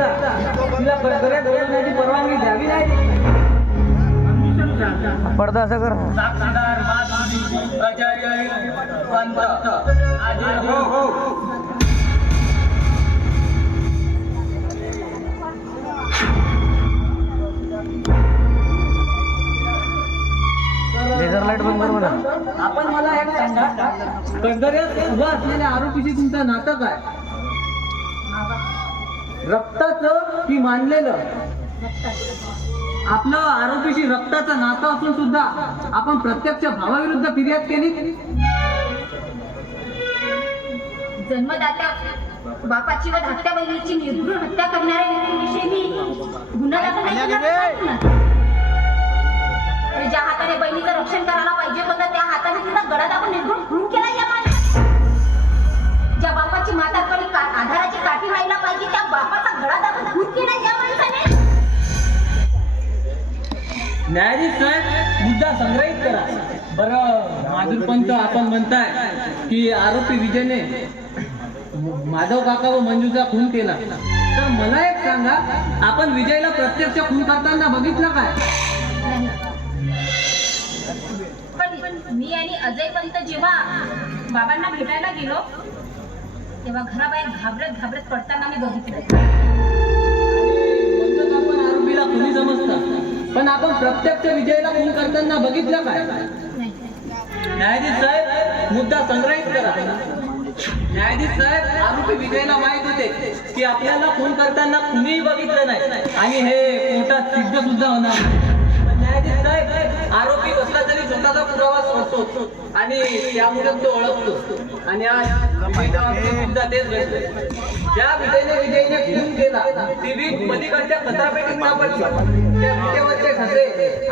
देता तिला कडकड्यात बोलवण्याची परवानगी द्यावी नाही. पडदा असं कर. साक्षीदार माधुरी अजय पंत आधी हो. लेझर लाईट बंद कर म्हणा. आपण मला एक सांगा, कडकड्यात उभा असलेल्या आरोपीशी तुमचं नातं काय? रक्ताचं की मानलेलं? आपलं आरोपीशी रक्ताचं नातं असून सुद्धा आपण प्रत्यक्ष भावाविरुद्ध फिर्याद केली. जन्मदात्या बापाची व धाकट्या बहिणीची निर्घृण हत्या करणाऱ्या व्यक्तीविषयी मी गुन्हा दाखल नाही करणार. ज्या हाताने बहिणीचं रक्षण करायला पाहिजे होतं त्या हाताने तिचा गळा दाबून निर्घृण खून केला या माणसाने. ज्या बापाची म्हातारपणी आधाराची काठी व्हायला पाहिजे त्या बापाचा गळा दाबून खून केला या माणसाने. न्यायाधीश साहेब, मुद्दा संग्रहित करा. बरं माधुर पंत, आपण म्हणताय की आरोपी विजयने माधव काका व मंजूचा खून केला, तर मला एक सांगा, आपण विजयला प्रत्यक्ष खून करताना बघितलं काय? पण मी आणि अजय पंत जेव्हा बाबांना भेटायला गेलो तेव्हा घराबाहेर घाबरत घाबरत पडताना मी बघितलं. आपण आरोपीला खुनी समजता, पण आपण प्रत्यक्ष विजयला खून करताना बघितलं काय? न्यायाधीश साहेब, मुद्दा संग्रहित करा. न्यायाधीश साहेब, आरोपी विजयला माहित होते की आपल्याला खून करताना कुणीही बघितलं नाही आणि हे कोर्टात सिद्ध सुद्धा होणार नाही. न्यायाधीश साहेब, आरोपी कसला तरी स्वतःचा पुरावा सोडतो आणि त्यामुळे तो ओळखतो आणि सुद्धा तेच घडलं. ज्या विजयने खून केला ती वीज पलीकडच्या कचरापेटीत सापडली. त्या विजेवरचे ठसे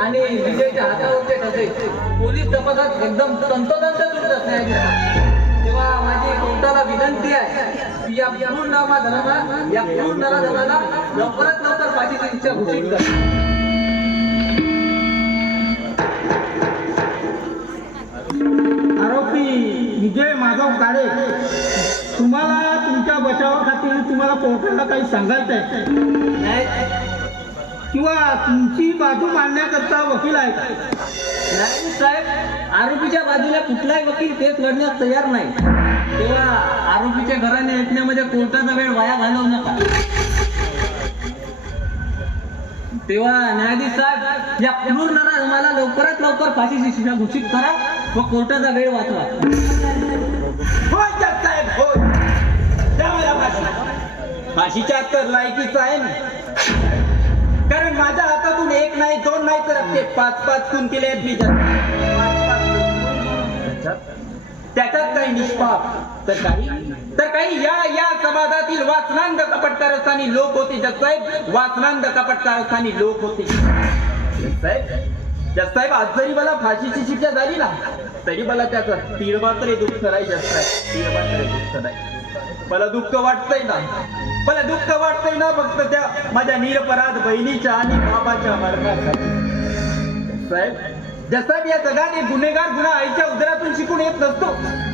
आणि विजयच्या हातावरचे ठसे पोलीस तपासात एकदम तंतोतंत जुळतात. न्यायाधीश, तेव्हा माझी कोर्टाला विनंती आहे की या क्रूर नराधमाला लवकरात लवकर फाशीची शिक्षा घोषित करा. आरोपी विजय माधव काळे, तुम्हाला तुमच्या बचावाखातीर तुम्हाला कोर्टाला काही सांगायचं आहे किंवा तुमची बाजू मांडण्याकरता वकील आहे का? न्यायाधीश साहेब, आरोपीच्या बाजूला कुठलाही वकील केस लढण्यास तयार नाही. तेव्हा आरोपीच्या घराने ऐकण्यामध्ये कोर्टाचा वेळ वाया घालवू नका. तेव्हा न्यायाधीश साहेब, या क्रूर नराधमाला लवकरात लवकर फाशीची शिक्षा घोषित करा व कोर्टाचा वेळ वाचवा. होय जज साहेब, होय. द्या मला फाशी. फाशीच्या तर लायकीच आहे ना, कारण माझ्या हातातून एक नाही, दोन नाही, तर ते 5-5 खून केले आहेत मी. त्याच्यात काही निष्पाप तर काही या समाजातील वासनांध कपटकारस्थानी लोक होते. जज साहेब, वासनांध कपटकारस्थानी लोक होते. जज साहेब, आज जरी मला फाशीची शिक्षा झाली ना, तरी मला त्याचं तीळ मात्र दुःख नाही. जज साहेब, तीळ मात्र दुःख नाही. मला दुःख वाटतंय ना, फक्त त्या माझ्या निरपराध बहिणीच्या आणि बाबाच्या मरणासाठी. जज साहेब, या जगाने गुन्हेगार गुन्हा आईच्या उदरातून शिकून येत नसतो,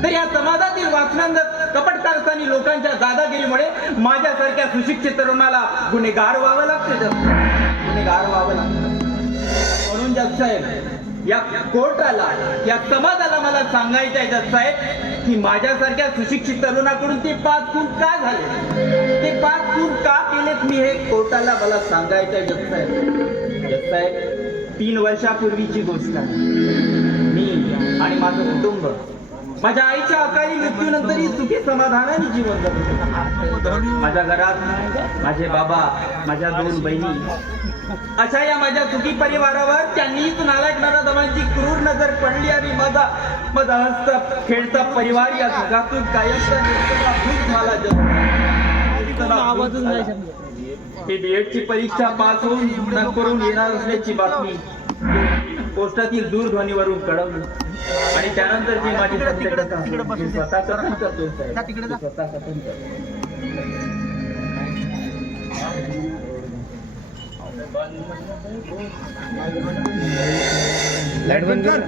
तर या समाजातील वासनांध कपटकारस्थानी लोकांच्या दादागिरीमुळे माझ्यासारख्या सुशिक्षित तरुणाला गुन्हेगार व्हावं लागते. गुन्हेगार व्हावं लागतं. म्हणून जज साहेब, या कोर्टाला, या समाजाला मला सांगायचं आहे जज साहेब, की माझ्यासारख्या सुशिक्षित तरुणाकडून ते 5 खून का झाले, ते 5 खून का केलेत, मी हे कोर्टाला मला सांगायचं आहे जज साहेब. जज साहेब, 3 वर्षापूर्वीची गोष्ट आहे. मी आणि माझं कुटुंब माझ्या आईच्या अकाली मृत्यूनंतरही सुखी समाधानाने जीवन जगतो. माझ्या घरात माझे बाबा, माझ्या 2 बहिणी, अशा या माझ्या सुखी परिवारावर त्यांनीच नालायक नराधमांची क्रूर नजर पडली आणि माझा हसता खेळता परिवार या जगातून कायमचा मला ही बीएडची परीक्षा पास होऊन न करून येणार असल्याची बातमी पोस्टातील दूरध्वनीवरून कळवली आणि त्यानंतर जी माझी स्वतः कथन करतो. स्वतः कथन करतो. लाईट बंद कर.